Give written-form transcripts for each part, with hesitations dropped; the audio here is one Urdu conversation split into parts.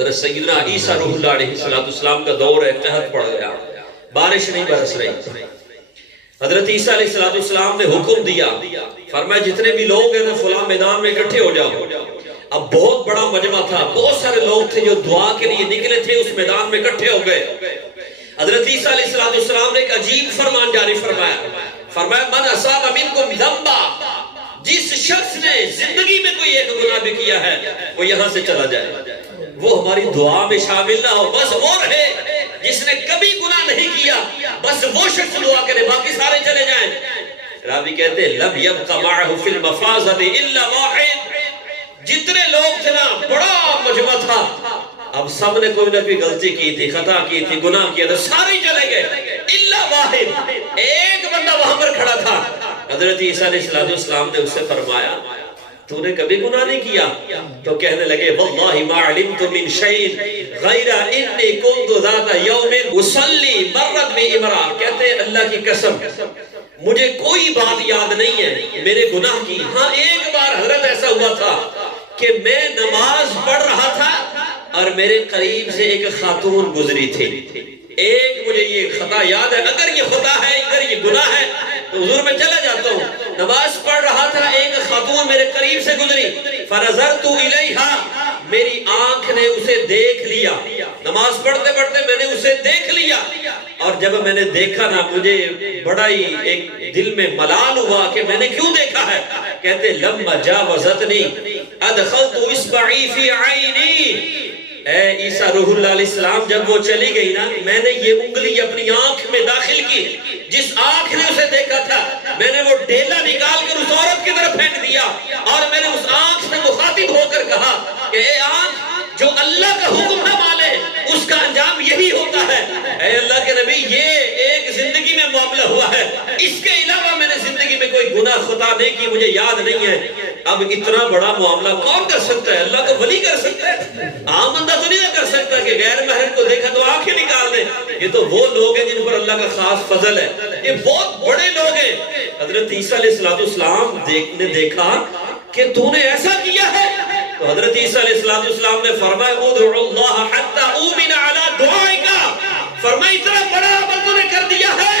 حضرت سیدنا عیسیٰ روح اللہ علیہ السلام کا دور ہے، قحط پڑ گیا، بارش نہیں برس رہی۔ حضرت عیسیٰ علیہ السلام نے حکم دیا، فرمایا جتنے بھی لوگ ہیں نا فلاں میدان میں اکٹھے ہو جاؤ۔ اب بہت بڑا مجمع تھا، بہت سارے لوگ تھے جو دعا کے لیے نکلے تھے، اس میدان میں اکٹھے ہو گئے۔ حضرت عیسیٰ علیہ السلام نے ایک عجیب فرمان جاری فرمایا من اصاب منکم ذنبا، جس شخص نے زندگی میں کوئی ایک گناہ بھی کیا ہے وہ یہاں سے چلا جائے، وہ ہماری دعا میں شامل نہ ہو، بس وہ رہے جس نے کبھی گناہ نہیں کیا، بس وہ شخص دعا کرے، باقی سارے چلے جائیں۔ راوی کہتے ہیں لم یبق معه فی المفازۃ الا واحد، جتنے لوگ تھے نا بڑا مجمع تھا، اب سب نے کوئی نہ کوئی غلطی کی تھی، خطا کی تھی، گناہ کیا تھا، سارے چلے گئے الا واحد، ایک بندہ وہاں پر کھڑا تھا۔ حضرت عیسیٰ علیہ السلام نے اس سے فرمایا تو نے کبھی گناہ نہیں کیا؟ تو کہنے لگے واللہ ما علمت من شیء غیر انی کنت ذات یوم اصلی مرت میں امرا، کہتے ہیں اللہ کی قسم مجھے کوئی بات یاد نہیں ہے میرے گناہ کی، ہاں ایک بار حضرت ایسا ہوا تھا کہ میں نماز پڑھ رہا تھا اور میرے قریب سے ایک خاتون گزری تھی، ایک مجھے یہ خطا یاد ہے، اگر یہ خطا ہے اگر یہ گناہ ہے تو حضور میں چلا جاتا ہوں۔ نماز پڑھ رہا تھا، ایک خاتون میرے قریب سے گزری، فنظرت الیہا، میری آنکھ نے اسے دیکھ لیا، نماز پڑھتے پڑھتے میں نے اسے دیکھ لیا، اور جب میں نے دیکھا نا مجھے بڑا ہی ایک دل میں ملال ہوا کہ میں نے کیوں دیکھا ہے، کہتے لما جاوزتنی ادخلت اصبعی فی عینی، اے عیسیٰ روح اللہ علیہ السلام جب وہ چلی گئی نا میں نے یہ انگلی اپنی آنکھ میں داخل کی، جس آنکھ نے اسے دیکھا تھا میں نے وہ ڈیلا نکال کر اس عورت کی طرف پھینک دیا، اور میں نے اس آنکھ سے مخاطب ہو کر کہا کہ اے آنکھ جو اللہ کا حکم نہ مانے اس کا انجام یہی ہوتا ہے۔ اے اللہ کے نبی یہ ایک زندگی میں معاملہ ہوا ہے، اس کے علاوہ میں نے زندگی میں کوئی گناہ خطا نہیں کی، مجھے یاد نہیں ہے۔ اب اتنا بڑا معاملہ کون کر سکتا ہے؟ اللہ کو ولی کر سکتا ہے، عام بندہ تو نہیں کر سکتا کہ غیر محرم کو دیکھا تو آنکھیں نکال دیں۔ یہ تو وہ لوگ ہیں جن پر اللہ کا خاص فضل ہے، یہ بہت بڑے لوگ ہیں۔ حضرت عیسیٰ علیہ السلام نے دیکھا کہ تو نے ایسا کیا ہے، تو حضرت عیسیٰ علیہ السلام نے فرمایا ادعو اللہ حتی اومن علی دعائک، فرمایا اتنا بڑا عمل تو نے کر دیا ہے،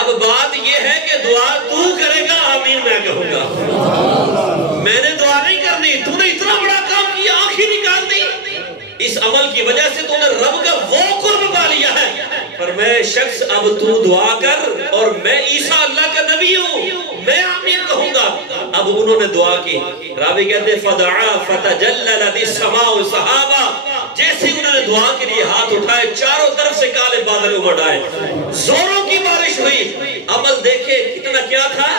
اب بات یہ ہے کہ دعا تو کرے گا آمین میں کہوں گا، میں نے دعا نہیں کرنی، تو نے اتنا بڑا کام کیا، آنکھیں نکال دی، اس عمل کی وجہ سے تو نے رب کا وہ قرب پا لیا ہے۔ فرمایا شخص اب تو دعا کر اور میں عیسیٰ اللہ کا نبی ہوں، میں آمین کہوں گا۔ اب انہوں نے دعا کی، راوی کہتے فدعا فتجللت السماء سحابا، جیسے انہوں نے دعا کے لیے ہاتھ اٹھائے چاروں طرف سے کالے بادل امڑ آئے، زوروں کی بارش ہوئی۔ عمل دیکھے کتنا کیا تھا،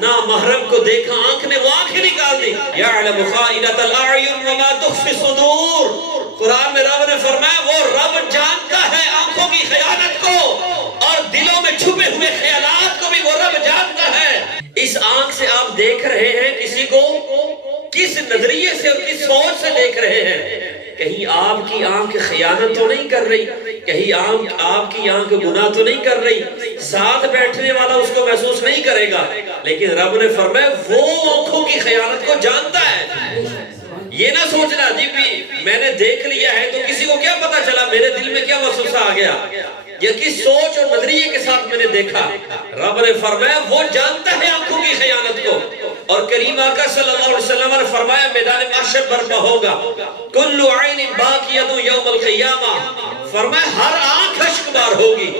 نا محرم کو دیکھا آنکھ نے وہ آنکھیں نکال دی، یعلم خائنۃ الاعین وما تخفی الصدور، قرآن میں رب نے فرمایا وہ رب جانتا ہے آنکھوں کی خیانت کو اور دلوں میں چھپے ہوئے خیالات کو بھی وہ رب جانتا ہے۔ اس آنکھ سے آپ دیکھ رہے ہیں کسی کو کس نظریے سے اور کس سوچ سے دیکھ رہے ہیں، کہیں آپ کی آنکھ خیانت تو نہیں کر رہی، کہیں آپ کی آنکھ گناہ تو نہیں کر رہی، ساتھ بیٹھنے والا اس کو محسوس نہیں کرے گا، لیکن رب نے فرمایا وہ آنکھوں کی خیانت کو جانتا ہے۔ یہ نہ سوچنا جی بھی میں نے دیکھ لیا ہے تو کسی کو کیا پتا چلا میرے دل میں کیا وسوسہ آ گیا یا کس سوچ اور نظریے کے ساتھ میں نے دیکھا، رب نے فرمایا وہ جانتا ہے آنکھوں کی خیانت کو۔ اور کریم آقا صلی اللہ علیہ وسلم نے فرمایا میدان محشر برپا ہوگا کل عین باقیۃ یوم القیامہ، فرمایا ہر آنکھ اشکبار ہوگی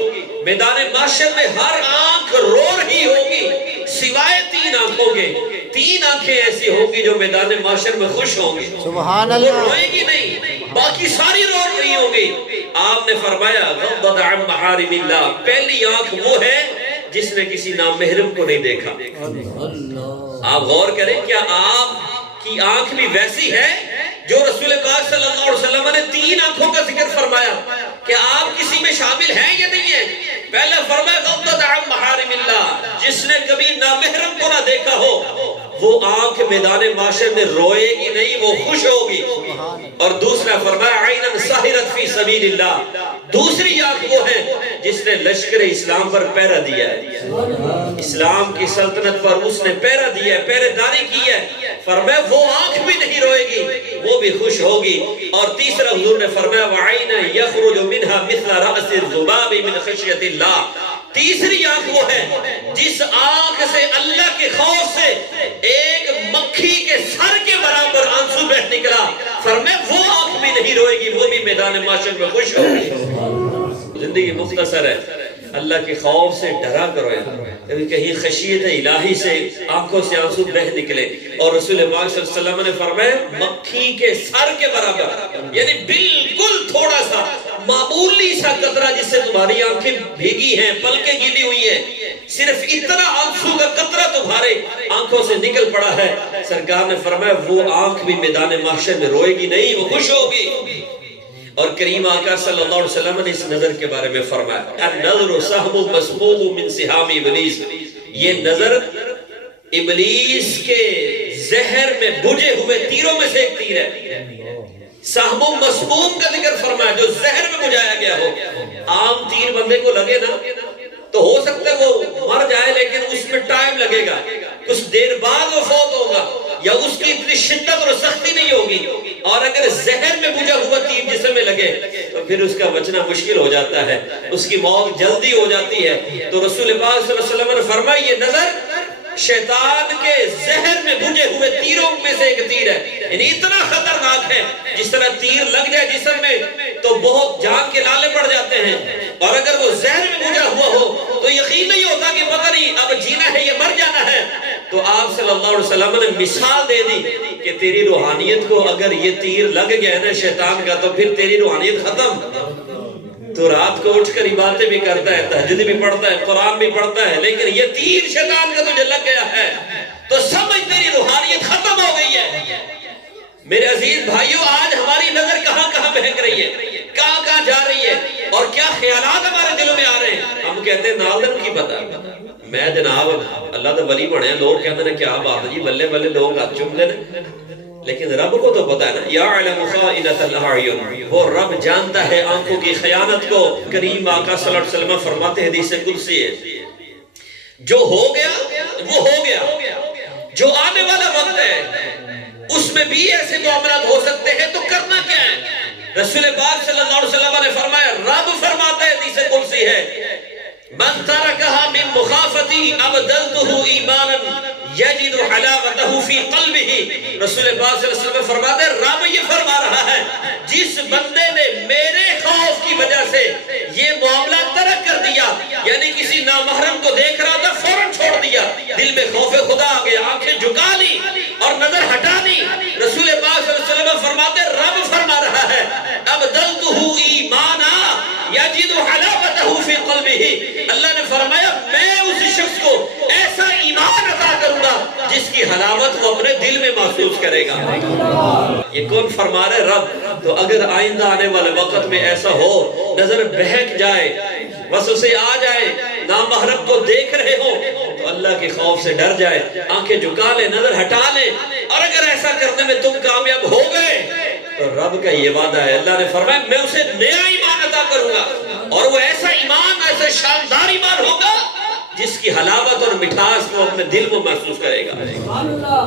میدان محشر میں، ہر آنکھ رو رہی ہوگی سوائے تین آنکھوں کے، تین آنکھیں ایسی ہوگی جو میدان محشر میں خوش ہوں گی، سبحان وہ اللہ، روئے گی نہیں، باقی ساری رو رہی ہوگی۔ آپ نے فرمایا غضت عن محارم اللہ، پہلی آنکھ وہ ہے جس نے کسی نامحرم کو نہیں دیکھا۔ آپ غور کریں کیا آپ کی آنکھ بھی ویسی ہے جو رسول پاک صلی اللہ علیہ وسلم نے تین آنکھوں کا ذکر فرمایا، کہ آپ کسی میں شامل ہیں یا نہیں ہیں؟ پہلے فرمایا غضت عن محارم اللہ، جس نے کبھی نامحرم کو نہ دیکھا ہو وہ آنکھ میدان معاشر میں روئے گی نہیں، وہ خوش ہوگی۔ اور دوسرا فرمایا عیناً ساہرت فی سبیل اللہ، دوسری آنکھ وہ ہے جس نے لشکر اسلام پر پہرا دیا ہے، اسلام کی سلطنت پر اس نے پہرا دیا ہے، پہرے داری کی ہے، فرمایا وہ آنکھ بھی نہیں روئے گی، وہ بھی خوش ہوگی۔ اور تیسرا حضور نے فرمایا وَعَيْنًا يَخْرُجُ مِنْهَا مِثْلَ رَأْسِ الذُّبَابِ مِنْ خَشْيَةِ اللَّهِ، تیسری آنکھ وہ ہے جس آنکھ سے اللہ کے خوف سے ایک مکھی کے سر کے برابر آنسو بہہ نکلا، فرمایا وہ آنکھ بھی نہیں روئے گی، وہ بھی میدان محشر میں خوش ہوگی۔ زندگی مختصر ہے، اللہ کے خوف سے ڈرا کرو کبھی کہیں خشیت الہی سے آنکھوں سے آنسو بہہ نکلے۔ اور رسول پاک صلی اللہ علیہ وسلم نے فرمایا مکھی کے سر کے برابر، یعنی بالکل تھوڑا سا معمولی سا قطرہ جس سے تمہاری آنکھیں بھیگی ہیں، پلکیں گیلی ہوئی ہیں، صرف اتنا آنسو کا قطرہ تمہارے آنکھوں سے نکل پڑا ہے، سرکار نے فرمایا وہ آنکھ بھی میدان محشر میں روئے گی نہیں، وہ خوش ہوگی۔ اور کریم آقا صلی اللہ علیہ وسلم نے اس نظر کے بارے میں فرمایا النظر سہم مسموم من سہام ابلیس، یہ نظر ابلیس کے زہر میں بجھے ہوئے تیروں میں سے ایک تیر ہے۔ سہم مسموم کا ذکر فرمایا جو زہر میں بجھایا گیا ہو۔ عام تیر بندے کو لگے نا تو ہو سکتا ہے وہ مر جائے، لیکن اس میں ٹائم لگے گا، کچھ دیر بعد وہ فوت ہوگا، یا اس کی اتنی شدت اور سختی نہیں ہوگی۔ اور اگر زہر میں بجھا ہوا تیر جسم میں لگے تو پھر اس کا بچنا مشکل ہو جاتا ہے، اس کی موت جلدی ہو جاتی ہے۔ تو رسول پاک صلی اللہ علیہ وسلم نے فرمایا یہ نظر شیطان کے زہر میں بجھے ہوئے تیروں میں سے ایک تیر ہے، یعنی اتنا خطرناک ہے، جس طرح تیر لگ جائے جسم میں تو بہت جان کے لالے پڑ جاتے ہیں، اور اگر وہ زہر میں بجھا ہوا ہو تو یقین نہیں ہوتا کہ پتہ نہیں اب جینا ہے یا مر جانا ہے۔ تو آپ صلی اللہ علیہ وسلم نے مثال دے دی کہ تیری روحانیت کو اگر یہ تیر لگ گیا ہے نا شیطان کا تو پھر تیری روحانیت ختم۔ تو رات کو اٹھ کر عبادتیں بھی کرتا ہے، تہجد بھی پڑھتا ہے، قرآن بھی پڑھتا ہے، لیکن یہ تیر شیطان کا تجھے لگ گیا ہے تو سمجھ تیری روحانیت ختم ہو گئی ہے۔ میرے عزیز بھائیوں، آج ہماری نظر کہاں کہاں بہک رہی ہے، کہاں کہاں جا رہی ہے، اور کیا خیالات ہمارے دلوں میں آ رہے ہیں۔ ہم کہتے ہیں ناظرن کی پتہ، میں جناب اللہ دا ولی بنے، لوگ کہتے ہیں کیا بات ہے جی، بلے بلے لوگ ہاتھ چوم دے، لیکن رب کو تو پتا ہے نا، یعلم خائنۃ الاعین، وہ رب جانتا ہے آنکھوں کی خیانت کو۔ کریم آقا صلی اللہ علیہ وسلم فرماتے ہیں حدیث قدسی ہے جو ہو گیا وہ ہو گیا، جو آنے والا وقت ہے اس میں بھی ایسے معاملات ہو سکتے ہیں، تو کرنا کیا ہے؟ رسول پاک صلی اللہ علیہ وسلم نے فرمایا، رب فرماتا ہے حدیث قدسی ہے من ترکہا من مخافتی ابدلتہ ایمانا یجد حلاوتہ فی قلبہ۔ رسول پاک صلی اللہ علیہ وسلم فرماتے ہیں رب یہ فرما رہا ہے جس بندے نے میرے خوف کی وجہ سے یہ معاملہ ترک کر دیا، یعنی کسی نامحرم کو دیکھ رہا تھا فوراً چھوڑ دیا، دل میں خوف خدا آ گیا، آنکھیں جھکا لی اور نظر ہٹا دی، رسول پاک صلی اللہ علیہ وسلم فرماتے ہیں رب فرما رہا ہے ابدلتہ ایمانا یجد حلاوتہ فی قلبہ، اللہ نے فرمایا میں اس شخص کو ایسا ایمان عطا کروں گا جس کی حلاوت وہ اپنے دل میں محسوس کرے گا۔ یہ کون فرما رہے؟ رب۔ تو اگر آئندہ آنے والے وقت میں ایسا ہو، نظر بہک جائے، وسوسے آ جائے، نامحرم کو دیکھ رہے ہو تو اللہ کے خوف سے ڈر جائے، آنکھیں جھکا لے، نظر ہٹا لے، اور اگر ایسا کرنے میں تم کامیاب ہو گئے تو رب کا یہ وعدہ ہے، اللہ نے فرمایا میں اسے نیا ایمان عطا کروں گا، اور وہ ایسا ایمان، ایسا شاندار ایمان ہوگا جس کی حلاوت اور مٹھاس کو اپنے دل میں محسوس کرے گا۔